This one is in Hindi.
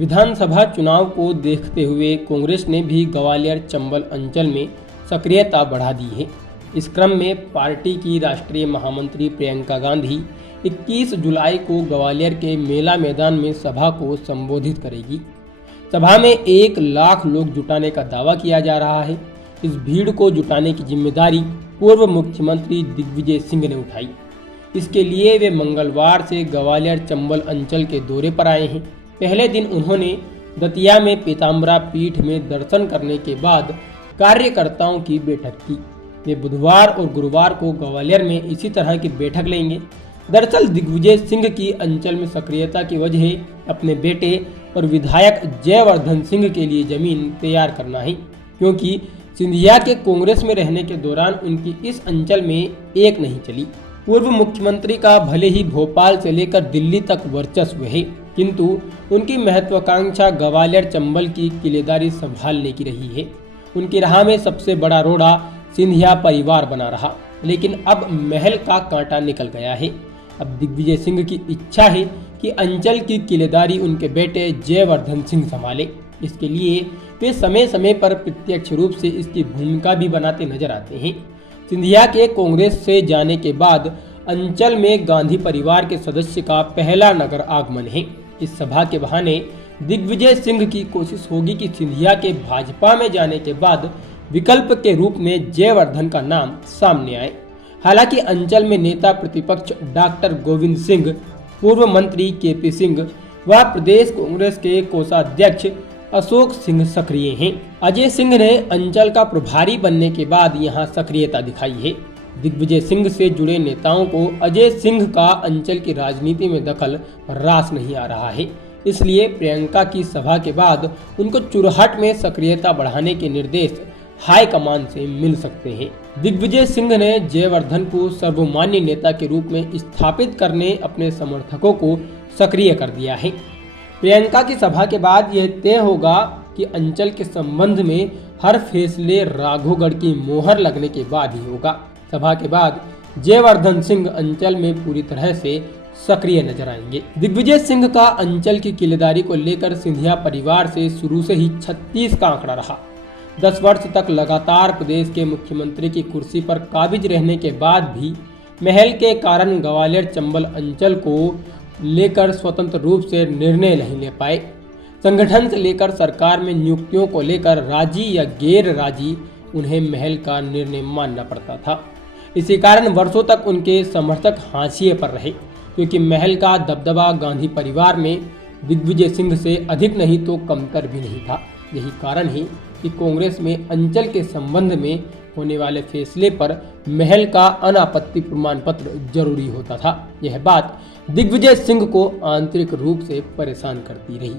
विधानसभा चुनाव को देखते हुए कांग्रेस ने भी ग्वालियर चंबल अंचल में सक्रियता बढ़ा दी है। इस क्रम में पार्टी की राष्ट्रीय महामंत्री प्रियंका गांधी 21 जुलाई को ग्वालियर के मेला मैदान में सभा को संबोधित करेगी। सभा में 1 लाख लोग जुटाने का दावा किया जा रहा है। इस भीड़ को जुटाने की जिम्मेदारी पूर्व मुख्यमंत्री दिग्विजय सिंह ने उठाई। इसके लिए वे मंगलवार से ग्वालियर चंबल अंचल के दौरे पर आए हैं। पहले दिन उन्होंने दतिया में पीताम्बरा पीठ में दर्शन करने के बाद कार्यकर्ताओं की बैठक की। वे बुधवार और गुरुवार को ग्वालियर में इसी तरह की बैठक लेंगे। दरअसल दिग्विजय सिंह की अंचल में सक्रियता की वजह अपने बेटे और विधायक जयवर्धन सिंह के लिए जमीन तैयार करना है, क्योंकि सिंधिया के कांग्रेस में रहने के दौरान उनकी इस अंचल में एक नहीं चली। पूर्व मुख्यमंत्री का भले ही भोपाल से लेकर दिल्ली तक वर्चस्व है, किंतु उनकी महत्वाकांक्षा ग्वालियर चंबल की किलेदारी संभालने की रही है। उनकी राह में सबसे बड़ा रोड़ा सिंधिया परिवार बना रहा, लेकिन अब महल का कांटा निकल गया है। अब दिग्विजय सिंह की इच्छा है कि अंचल की किलेदारी उनके बेटे जयवर्धन सिंह संभाले। इसके लिए वे समय समय पर प्रत्यक्ष रूप से इसकी भूमिका भी बनाते नजर आते हैं। सिंधिया के कांग्रेस से जाने के बाद अंचल में गांधी परिवार के सदस्य का पहला नगर आगमन है। इस सभा के बहाने दिग्विजय सिंह की कोशिश होगी कि सिंधिया के भाजपा में जाने के बाद विकल्प के रूप में जयवर्धन का नाम सामने आए। हालांकि अंचल में नेता प्रतिपक्ष डॉक्टर गोविंद सिंह, पूर्व मंत्री केपी सिंह व प्रदेश कांग्रेस के कोषाध्यक्ष अशोक सिंह सक्रिय हैं। अजय सिंह ने अंचल का प्रभारी बनने के बाद यहां सक्रियता दिखाई है। दिग्विजय सिंह से जुड़े नेताओं को अजय सिंह का अंचल की राजनीति में दखल रास नहीं आ रहा है, इसलिए प्रियंका की सभा के बाद उनको चुरहट में सक्रियता बढ़ाने के निर्देश हाईकमान से मिल सकते हैं। दिग्विजय सिंह ने जयवर्धन को सर्वमान्य नेता के रूप में स्थापित करने अपने समर्थकों को सक्रिय कर दिया है। प्रियंका की सभा के बाद यह तय होगा कि अंचल के संबंध में हर फैसले राघोगढ़ की मोहर लगने के बाद ही होगा। सभा के बाद जयवर्धन सिंह अंचल में पूरी तरह से सक्रिय नजर आएंगे। दिग्विजय सिंह का अंचल की किलेदारी को लेकर सिंधिया परिवार से शुरू से ही 36 का आंकड़ा रहा। 10 वर्ष तक लगातार प्रदेश के मुख्यमंत्री की कुर्सी पर काबिज रहने के बाद भी महल के कारण ग्वालियर चंबल अंचल को लेकर स्वतंत्र रूप से निर्णय नहीं ले पाए। संगठन से लेकर सरकार में नियुक्तियों को लेकर राजी या गैर राजी उन्हें महल का निर्णय मानना पड़ता था। इसी कारण वर्षों तक उनके समर्थक हाशिए पर रहे, क्योंकि महल का दबदबा गांधी परिवार में दिग्विजय सिंह से अधिक नहीं तो कमतर भी नहीं था। यही कारण है कि कांग्रेस में अंचल के संबंध में होने वाले फैसले पर महल का अनापत्ति प्रमाण पत्र जरूरी होता था। यह बात दिग्विजय सिंह को आंतरिक रूप से परेशान करती रही।